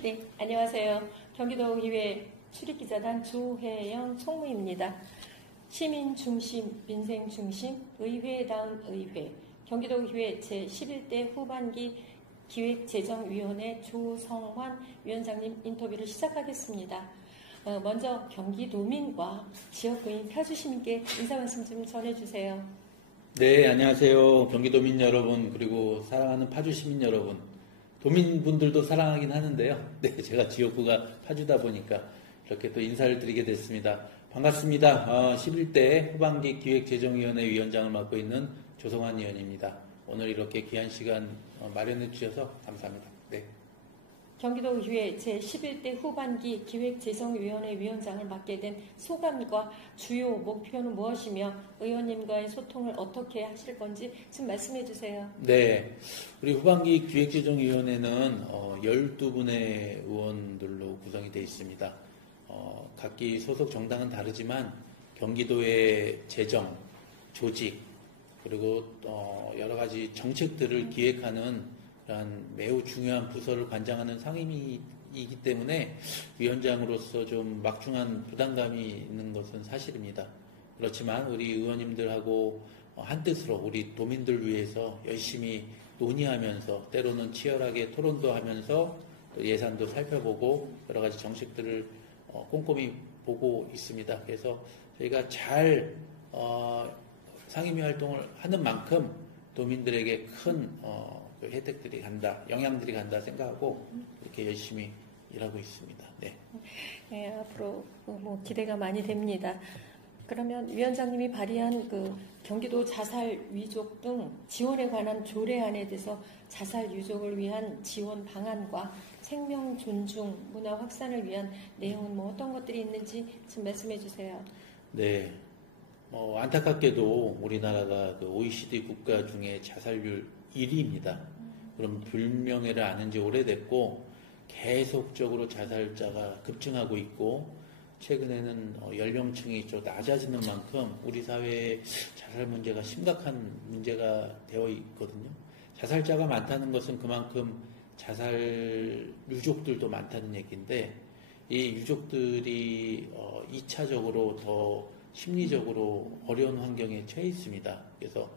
네, 안녕하세요. 경기도의회 출입기자단 조혜영 총무입니다. 시민 중심, 민생 중심, 의회다운 의회, 경기도의회 제11대 후반기 기획재정위원회 조성환 위원장님 인터뷰를 시작하겠습니다. 먼저 경기도민과 지역구인 파주시민께 인사 말씀 좀 전해주세요. 네, 안녕하세요. 경기도민 여러분, 그리고 사랑하는 파주시민 여러분. 도민분들도 사랑하긴 하는데요. 네, 제가 지역구가 파주다 보니까 이렇게 또 인사를 드리게 됐습니다. 반갑습니다. 11대 후반기 기획재정위원회 위원장을 맡고 있는 조성환 의원입니다. 오늘 이렇게 귀한 시간 마련해 주셔서 감사합니다. 네. 경기도의회 제11대 후반기 기획재정위원회 위원장을 맡게 된 소감과 주요 목표는 무엇이며 의원님과의 소통을 어떻게 하실 건지 좀 말씀해 주세요. 네, 우리 후반기 기획재정위원회는 12분의 의원들로 구성이 되어 있습니다. 각기 소속 정당은 다르지만 경기도의 재정, 조직, 그리고 여러 가지 정책들을 기획하는 매우 중요한 부서를 관장하는 상임위이기 때문에 위원장으로서 좀 막중한 부담감이 있는 것은 사실입니다. 그렇지만 우리 의원님들하고 한뜻으로 우리 도민들 위해서 열심히 논의하면서 때로는 치열하게 토론도 하면서 또 예산도 살펴보고 여러 가지 정책들을 꼼꼼히 보고 있습니다. 그래서 저희가 잘 상임위 활동을 하는 만큼 도민들에게 큰 혜택들이 간다, 영향들이 간다 생각하고 이렇게 열심히 일하고 있습니다. 네. 네, 앞으로 기대가 많이 됩니다. 그러면 위원장님이 발의한 경기도 자살 위족 등 지원에 관한 조례안에 대해서 자살 유족을 위한 지원 방안과 생명 존중, 문화 확산을 위한 내용은 어떤 것들이 있는지 좀 말씀해 주세요. 네. 안타깝게도 우리나라가 OECD 국가 중에 자살률 1위입니다. 그럼 불명예를 아는 지 오래됐고 계속적으로 자살자가 급증하고 있고 최근에는 연령층이 좀 낮아지는 만큼 우리 사회에 자살 문제가 심각한 문제가 되어 있거든요. 자살자가 많다는 것은 그만큼 자살 유족들도 많다는 얘기인데 이 유족들이 2차적으로 더 심리적으로 어려운 환경에 처해 있습니다. 그래서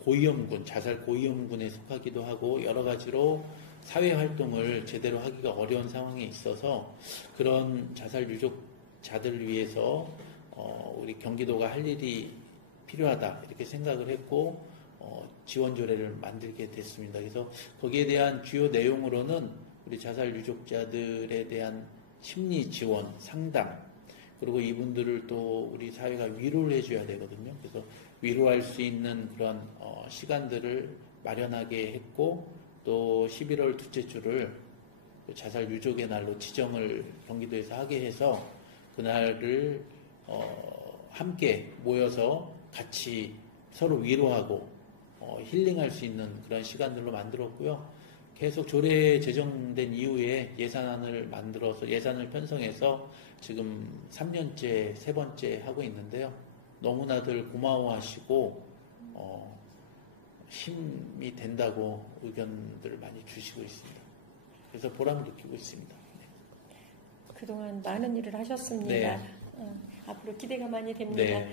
고위험군, 자살 고위험군에 속하기도 하고 여러 가지로 사회 활동을 제대로 하기가 어려운 상황에 있어서 그런 자살 유족자들을 위해서 우리 경기도가 할 일이 필요하다 이렇게 생각을 했고 지원 조례를 만들게 됐습니다. 그래서 거기에 대한 주요 내용으로는 우리 자살 유족자들에 대한 심리 지원, 상담 그리고 이분들을 또 우리 사회가 위로를 해줘야 되거든요. 그래서 위로할 수 있는 그런 시간들을 마련하게 했고 또 11월 둘째 주를 자살 유족의 날로 지정을 경기도에서 하게 해서 그날을 함께 모여서 같이 서로 위로하고 힐링할 수 있는 그런 시간들로 만들었고요. 계속 조례 제정된 이후에 예산안을 만들어서 예산을 편성해서 지금 3년째, 세 번째 하고 있는데요. 너무나들 고마워하시고 힘이 된다고 의견들을 많이 주시고 있습니다. 그래서 보람을 느끼고 있습니다. 네. 그동안 많은 일을 하셨습니다. 네. 앞으로 기대가 많이 됩니다. 네.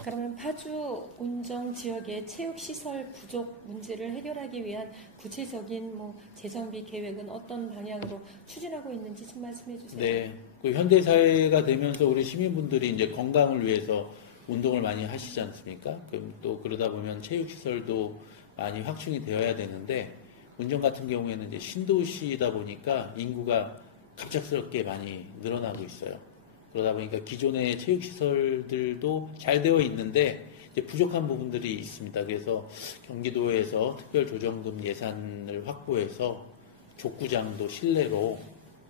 그러면 파주 운정 지역의 체육시설 부족 문제를 해결하기 위한 구체적인 재정비 계획은 어떤 방향으로 추진하고 있는지 좀 말씀해 주세요. 네. 현대사회가 되면서 우리 시민분들이 이제 건강을 위해서 운동을 많이 하시지 않습니까? 그럼 또 그러다 보면 체육시설도 많이 확충이 되어야 되는데 운정 같은 경우에는 이제 신도시다 보니까 인구가 갑작스럽게 많이 늘어나고 있어요. 그러다 보니까 기존의 체육시설들도 잘 되어 있는데 이제 부족한 부분들이 있습니다. 그래서 경기도에서 특별조정금 예산을 확보해서 족구장도 실내로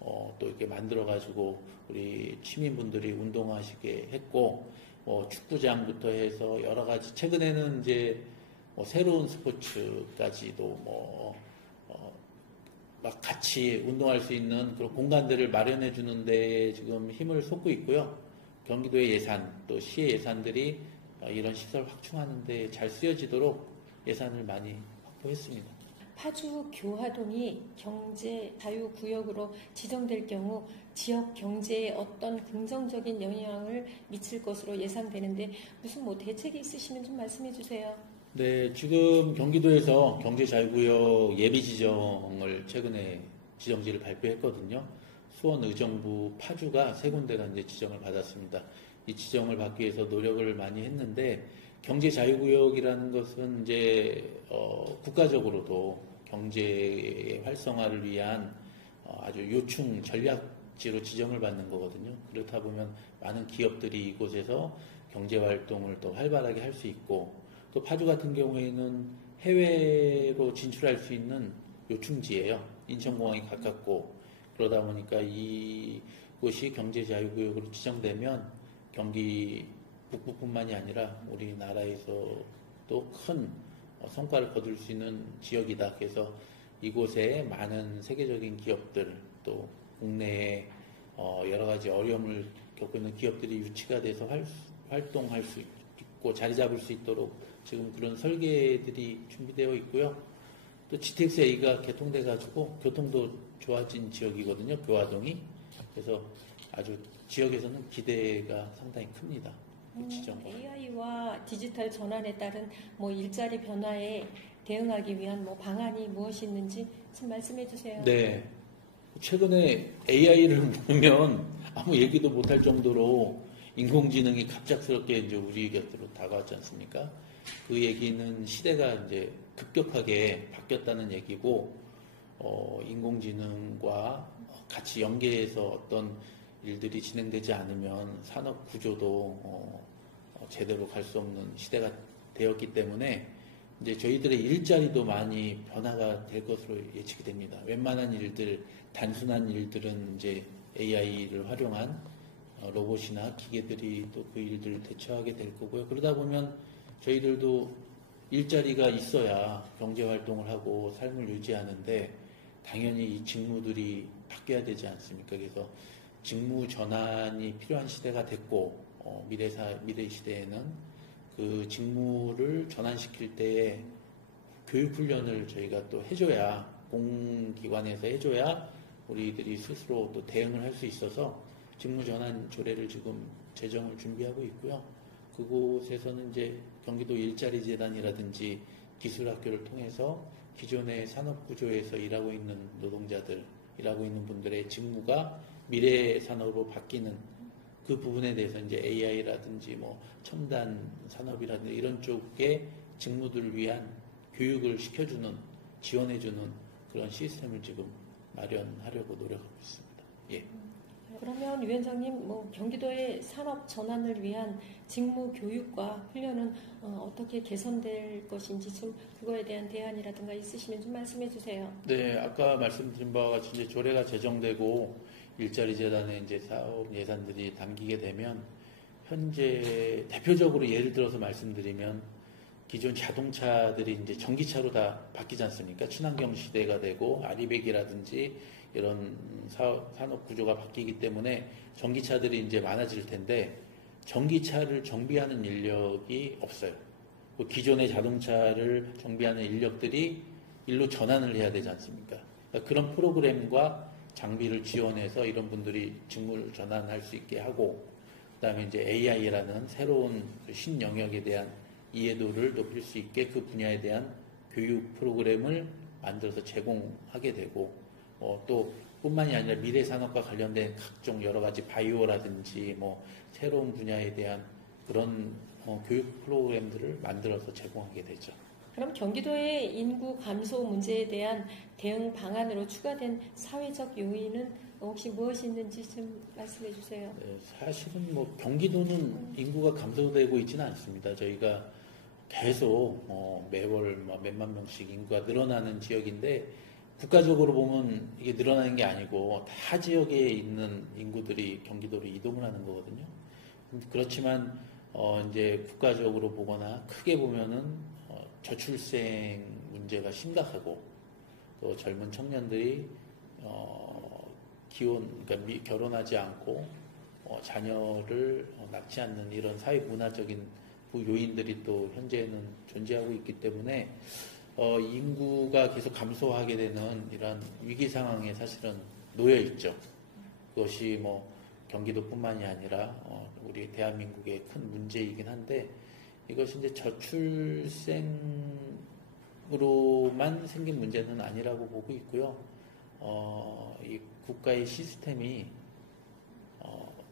또 이렇게 만들어가지고 우리 시민분들이 운동하시게 했고 축구장부터 해서 여러 가지 최근에는 이제 새로운 스포츠까지도 막 같이 운동할 수 있는 그런 공간들을 마련해 주는데 지금 힘을 쏟고 있고요. 경기도의 예산 또 시의 예산들이 이런 시설 확충하는 데 잘 쓰여지도록 예산을 많이 확보했습니다. 파주 교화동이 경제 자유구역으로 지정될 경우 지역 경제에 어떤 긍정적인 영향을 미칠 것으로 예상되는데 무슨 뭐 대책이 있으시면 좀 말씀해 주세요. 네, 지금 경기도에서 경제자유구역 예비 지정을 최근에 지정지를 발표했거든요. 수원 의정부 파주가 세 군데가 이제 지정을 받았습니다. 이 지정을 받기 위해서 노력을 많이 했는데 경제자유구역이라는 것은 이제 국가적으로도 경제의 활성화를 위한 아주 요충 전략지로 지정을 받는 거거든요. 그렇다 보면 많은 기업들이 이곳에서 경제활동을 또 활발하게 할 수 있고 또 파주 같은 경우에는 해외로 진출할 수 있는 요충지예요. 인천공항이 가깝고 그러다 보니까 이곳이 경제자유구역으로 지정되면 경기 북부뿐만이 아니라 우리나라에서도 큰 성과를 거둘 수 있는 지역이다. 그래서 이곳에 많은 세계적인 기업들 또 국내에 여러 가지 어려움을 겪고 있는 기업들이 유치가 돼서 활동할 수 있고 자리 잡을 수 있도록 지금 그런 설계들이 준비되어 있고요. 또 GTX A가 개통돼 가지고 교통도 좋아진 지역이거든요. 교화동이. 그래서 아주 지역에서는 기대가 상당히 큽니다. AI와 디지털 전환에 따른 뭐 일자리 변화에 대응하기 위한 뭐 방안이 무엇이 있는지 좀 말씀해 주세요. 네. 최근에 AI를 보면 아무 얘기도 못할 정도로 인공지능이 갑작스럽게 이제 우리 곁으로 다가왔지 않습니까? 그 얘기는 시대가 이제 급격하게 바뀌었다는 얘기고, 인공지능과 같이 연계해서 어떤 일들이 진행되지 않으면 산업 구조도 제대로 갈 수 없는 시대가 되었기 때문에 이제 저희들의 일자리도 많이 변화가 될 것으로 예측이 됩니다. 웬만한 일들, 단순한 일들은 이제 AI를 활용한 로봇이나 기계들이 또 그 일들을 대처하게 될 거고요. 그러다 보면 저희들도 일자리가 있어야 경제 활동을 하고 삶을 유지하는데 당연히 이 직무들이 바뀌어야 되지 않습니까? 그래서 직무 전환이 필요한 시대가 됐고 미래 시대에는 그 직무를 전환시킬 때에 교육 훈련을 저희가 또 해줘야 공기관에서 해줘야 우리들이 스스로 또 대응을 할 수 있어서 직무 전환 조례를 지금 제정을 준비하고 있고요. 그곳에서는 이제 경기도 일자리 재단이라든지 기술학교를 통해서 기존의 산업 구조에서 일하고 있는 노동자들, 일하고 있는 분들의 직무가 미래 산업으로 바뀌는 그 부분에 대해서 이제 AI라든지 뭐 첨단 산업이라든지 이런 쪽의 직무들을 위한 교육을 시켜주는, 지원해주는 그런 시스템을 지금 마련하려고 노력하고 있습니다. 예. 그러면 위원장님, 뭐 경기도의 산업 전환을 위한 직무 교육과 훈련은 어떻게 개선될 것인지 좀 그거에 대한 대안이라든가 있으시면 좀 말씀해 주세요. 네, 아까 말씀드린 바와 같이 이제 조례가 제정되고 일자리 재단에 이제 사업 예산들이 담기게 되면 현재 대표적으로 예를 들어서 말씀드리면 기존 자동차들이 이제 전기차로 다 바뀌지 않습니까? 친환경 시대가 되고 아리백이라든지 이런 산업 구조가 바뀌기 때문에 전기차들이 이제 많아질 텐데 전기차를 정비하는 인력이 없어요. 기존의 자동차를 정비하는 인력들이 일로 전환을 해야 되지 않습니까? 그러니까 그런 프로그램과 장비를 지원해서 이런 분들이 직무를 전환할 수 있게 하고 그다음에 이제 AI라는 새로운 신영역에 대한 이해도를 높일 수 있게 그 분야에 대한 교육 프로그램을 만들어서 제공하게 되고 또 뿐만이 아니라 미래 산업과 관련된 각종 여러 가지 바이오라든지 뭐 새로운 분야에 대한 그런 교육 프로그램들을 만들어서 제공하게 되죠. 그럼 경기도의 인구 감소 문제에 대한 대응 방안으로 추가된 사회적 요인은 혹시 무엇이 있는지 좀 말씀해 주세요. 네, 사실은 뭐 경기도는 인구가 감소되고 있지는 않습니다. 저희가 계속 매월 몇만 명씩 인구가 늘어나는 지역인데 국가적으로 보면 이게 늘어나는 게 아니고 타 지역에 있는 인구들이 경기도로 이동을 하는 거거든요. 그렇지만 이제 국가적으로 보거나 크게 보면은 저출생 문제가 심각하고 또 젊은 청년들이 그러니까 결혼하지 않고 자녀를 낳지 않는 이런 사회 문화적인 요인들이 또 현재는 존재하고 있기 때문에 인구가 계속 감소하게 되는 이런 위기 상황에 사실은 놓여 있죠. 그것이 뭐 경기도뿐만이 아니라 우리 대한민국의 큰 문제이긴 한데 이것이 이제 저출생으로만 생긴 문제는 아니라고 보고 있고요. 이 국가의 시스템이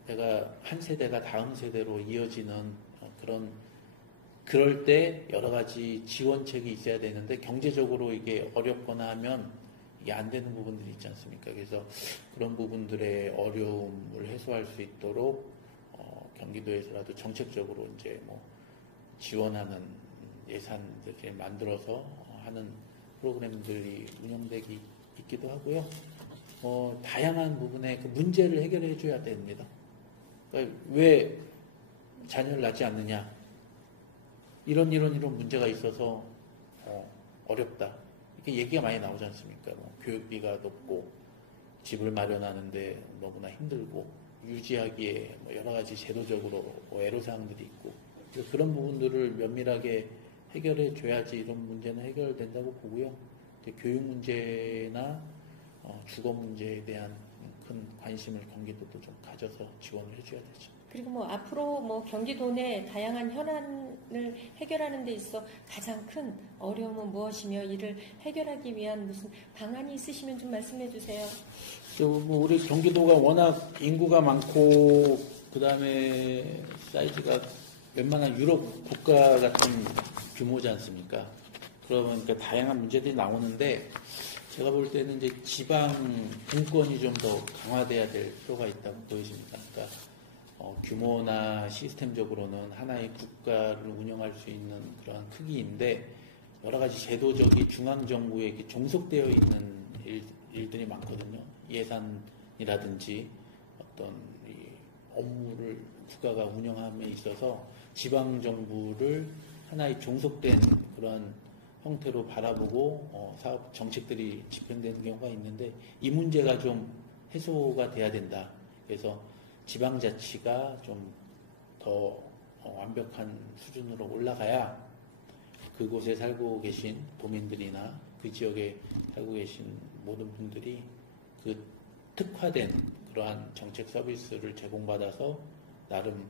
내가 한 세대가 다음 세대로 이어지는 그럴 때 여러 가지 지원책이 있어야 되는데 경제적으로 이게 어렵거나 하면 이게 안 되는 부분들이 있지 않습니까? 그래서 그런 부분들의 어려움을 해소할 수 있도록 경기도에서라도 정책적으로 이제 뭐 지원하는 예산들을 만들어서 하는 프로그램들이 운영되기 있기도 하고요. 다양한 부분의 그 문제를 해결해 줘야 됩니다. 그러니까 왜 자녀를 낳지 않느냐? 이런 문제가 있어서 어렵다. 이렇게 얘기가 많이 나오지 않습니까? 뭐 교육비가 높고 집을 마련하는데 너무나 힘들고 유지하기에 뭐 여러 가지 제도적으로 애로사항들이 있고 그래서 그런 부분들을 면밀하게 해결해 줘야지 이런 문제는 해결된다고 보고요. 교육 문제나 주거 문제에 대한 큰 관심을 경기도도 좀 가져서 지원을 해줘야 되죠. 그리고 뭐 앞으로 뭐 경기도 내 다양한 현안을 해결하는 데 있어 가장 큰 어려움은 무엇이며 이를 해결하기 위한 무슨 방안이 있으시면 좀 말씀해 주세요. 뭐 우리 경기도가 워낙 인구가 많고 그다음에 사이즈가 웬만한 유럽 국가 같은 규모지 않습니까? 그러니까 다양한 문제들이 나오는데 제가 볼 때는 이제 지방 분권이 좀 더 강화돼야 될 필요가 있다고 보여집니다. 그러니까 규모나 시스템적으로는 하나의 국가를 운영할 수 있는 그런 크기인데 여러 가지 제도적인 중앙 정부에 이렇게 종속되어 있는 일들이 많거든요. 예산이라든지 어떤 이 업무를 국가가 운영함에 있어서 지방 정부를 하나의 종속된 그런 형태로 바라보고 사업 정책들이 집행되는 경우가 있는데 이 문제가 좀 해소가 돼야 된다. 그래서 지방자치가 좀 더 완벽한 수준으로 올라가야 그곳에 살고 계신 도민들이나 그 지역에 살고 계신 모든 분들이 그 특화된 그러한 정책 서비스를 제공받아서 나름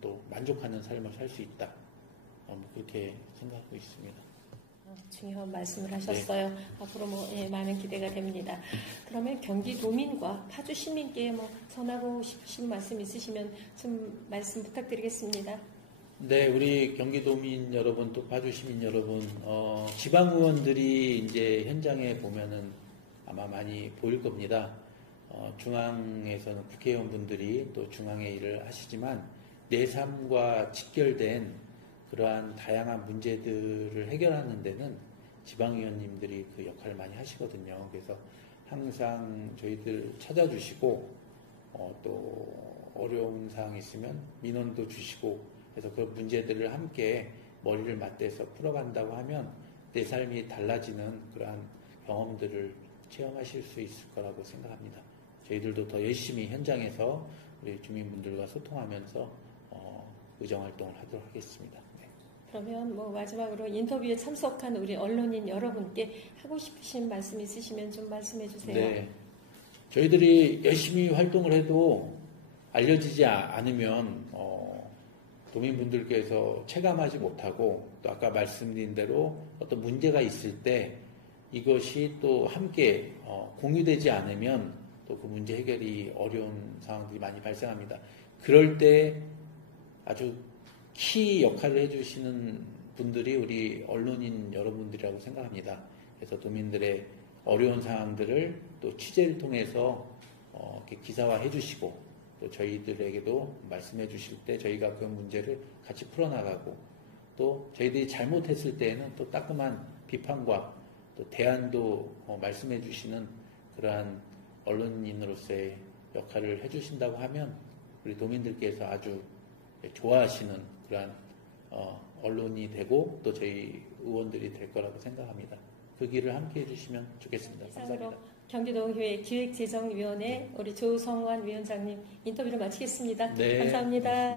또 만족하는 삶을 살 수 있다. 그렇게 생각하고 있습니다. 중요한 말씀을 하셨어요. 네. 앞으로 많은 기대가 됩니다. 그러면 경기도민과 파주 시민께 전하고 싶으신 말씀 있으시면 좀 말씀 부탁드리겠습니다. 네, 우리 경기도민 여러분, 또 파주 시민 여러분, 지방 의원들이 이제 현장에 보면은 아마 많이 보일 겁니다. 중앙에서는 국회의원분들이 또 중앙의 일을 하시지만 내 삶과 직결된 그러한 다양한 문제들을 해결하는 데는 지방의원님들이 그 역할을 많이 하시거든요. 그래서 항상 저희들 찾아주시고 또 어려운 사항이 있으면 민원도 주시고 그래서 그 문제들을 함께 머리를 맞대서 풀어간다고 하면 내 삶이 달라지는 그러한 경험들을 체험하실 수 있을 거라고 생각합니다. 저희들도 더 열심히 현장에서 우리 주민분들과 소통하면서 의정활동을 하도록 하겠습니다. 그러면 마지막으로 인터뷰에 참석한 우리 언론인 여러분께 하고 싶으신 말씀 있으시면 좀 말씀해 주세요. 네. 저희들이 열심히 활동을 해도 알려지지 않으면 도민분들께서 체감하지 못하고 또 아까 말씀드린 대로 어떤 문제가 있을 때 이것이 또 함께 공유되지 않으면 또 그 문제 해결이 어려운 상황들이 많이 발생합니다. 그럴 때 아주 키 역할을 해주시는 분들이 우리 언론인 여러분들이라고 생각합니다. 그래서 도민들의 어려운 상황들을 또 취재를 통해서 이렇게 기사화해 주시고 또 저희들에게도 말씀해 주실 때 저희가 그 문제를 같이 풀어나가고 또 저희들이 잘못했을 때에는 또 따끔한 비판과 또 대안도 말씀해 주시는 그러한 언론인으로서의 역할을 해 주신다고 하면 우리 도민들께서 아주 좋아하시는 그러한 언론이 되고 또 저희 의원들이 될 거라고 생각합니다. 그 길을 함께 해주시면 좋겠습니다. 감사합니다. 경기도의회 기획재정위원회 우리 조성환 위원장님 인터뷰를 마치겠습니다. 네. 감사합니다.